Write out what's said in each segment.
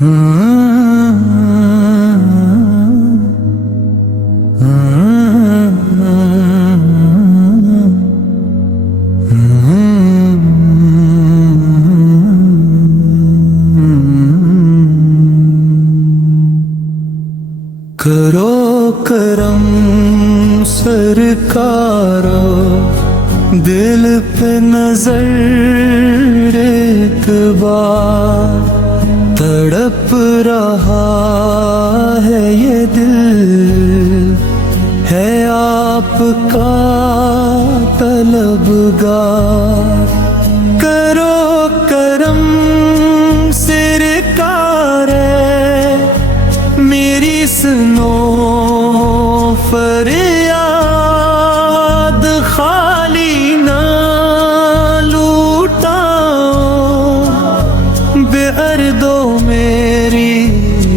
करो करम सरकारो, दिल पे नजर एक बार, तड़प रहा है ये दिल, है आपका तलबगार। करो करम सरकार, मेरी सुनो फरियाद, खाली ना लूटाओ, बेअर्दो मेरी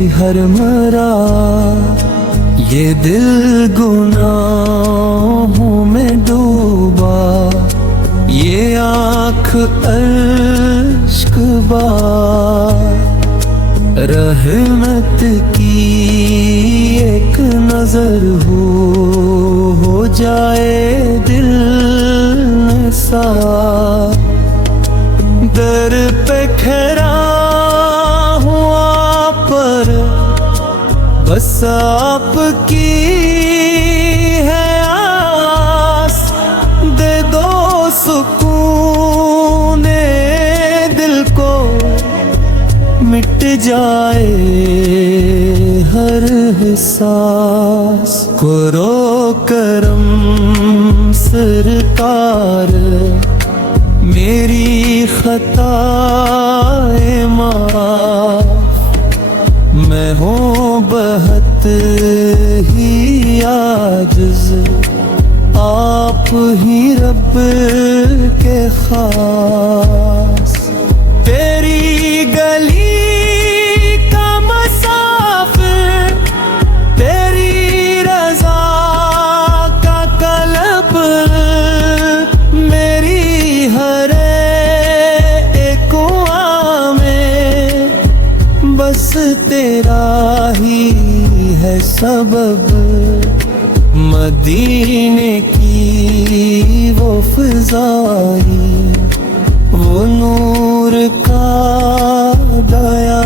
हर मरा, ये दिल गुनाहों में डूबा, ये आँख अश्क बार। रहमत की एक नजर हो जाए दिल निसार, दर पे खड़ा हुआ पर बस आपकी है आस, दे दो सुकून दिल को, मिट जाए हर एहसास। करो करम सरकार, मेरी खताए माफ, मैं हूँ बहुत ही आजिज़, आप ही रब के खास। तेरी गली बस तेरा ही है सबब, मदीने की वो फिज़ाई, वो नूर का दया,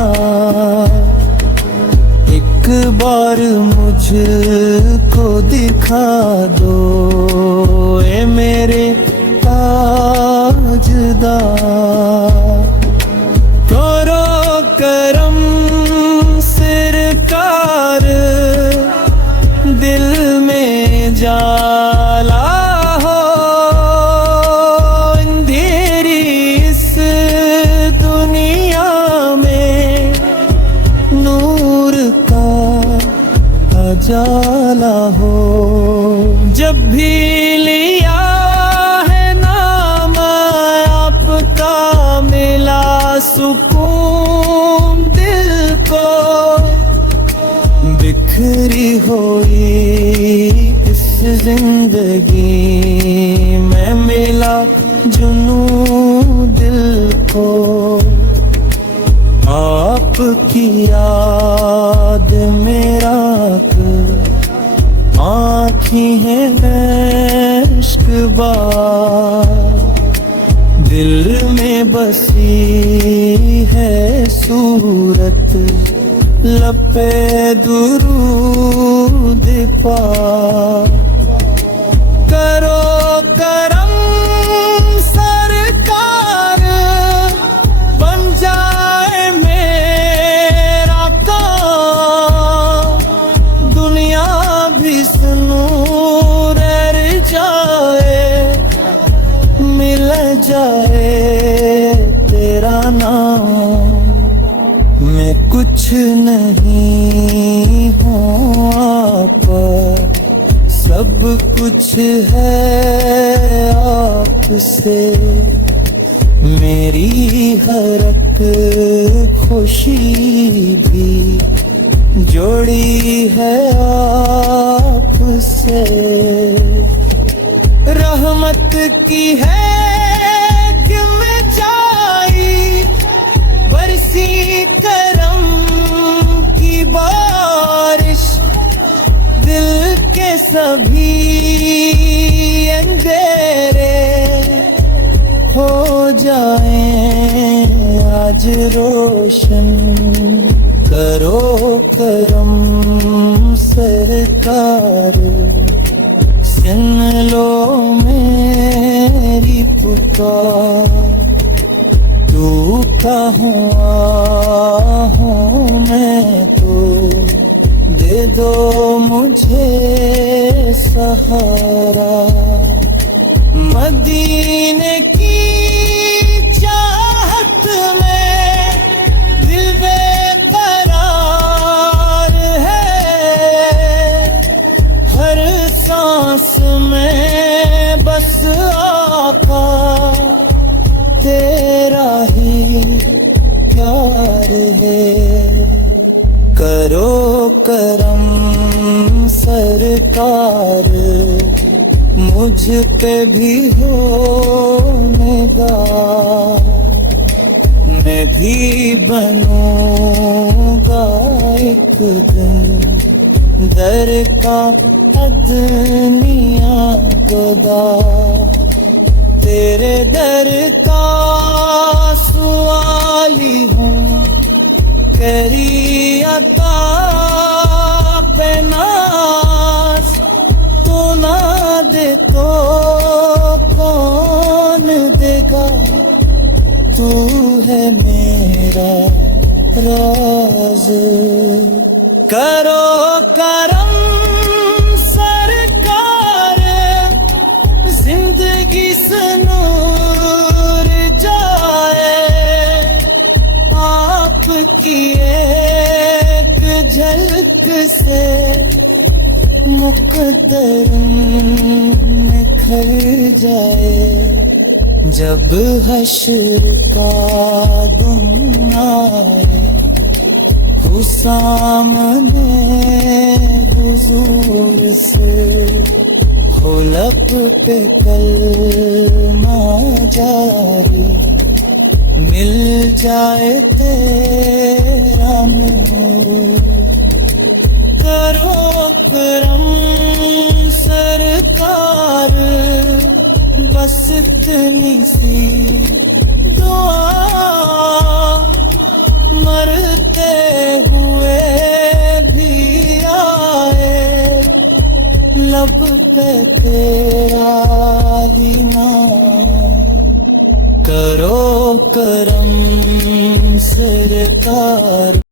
एक बार मुझको दिखा दो ए मेरे ताजदार। करो करम सरकार, दिल में जाला हो अंधेरी इस दुनिया में, नूर का उजाला हो। जब भी लिया है नाम आपका, मिला सुकून दिल को, बिखरी हुई इस जिंदगी में मिला जुनू दिल को, आपकी याद मेरा आँखी है इश्क बार, दिल में बसी है सूरत, लपे दुरूद पार। करो करम सरकार, बन जाए मेरा काम, दुनिया भी सुनूर जाए, मिल जाए तेरा नाम। मैं कुछ नहीं हूँ आप, सब कुछ है आपसे, मेरी हर एक खुशी भी जोड़ी है आपसे। रहमत की है कि मैं जाई बरसी करम सभी अंधेरे हो जाएं आज रोशन। करो करम सरकार, सुन लो मेरी पुकार। तू कहाँ हूँ मैं तो दे दो मुझे सहारा। मदीने की चाहत में दिल बेकरार है। हर सांस में बस आका तेरा ही प्यार है। करो करम सरकार, मुझ पे भी हो निगाह। मैं भी बनूंगा एक दिन दर का अदनिया गदा। तेरे दर का सवाली हूँ, करी अता पे नाज। तू ना दे तो कौन देगा, तू है मेरा राज। करो करम सरकार, जिंदगी से नूर जाए। आपकी एक झलक से मुकद्दर निखर जाए। जब हश्र का दिन आए, हो सामने हुजूर से, हो लब पे कलमा जारी। मिल जाए तेरा नूर। करो करम सरकार, बस इतनी सी दुआ। मरते हुए भी आए लब पे तेरा ही नाम। करो करम सरकार।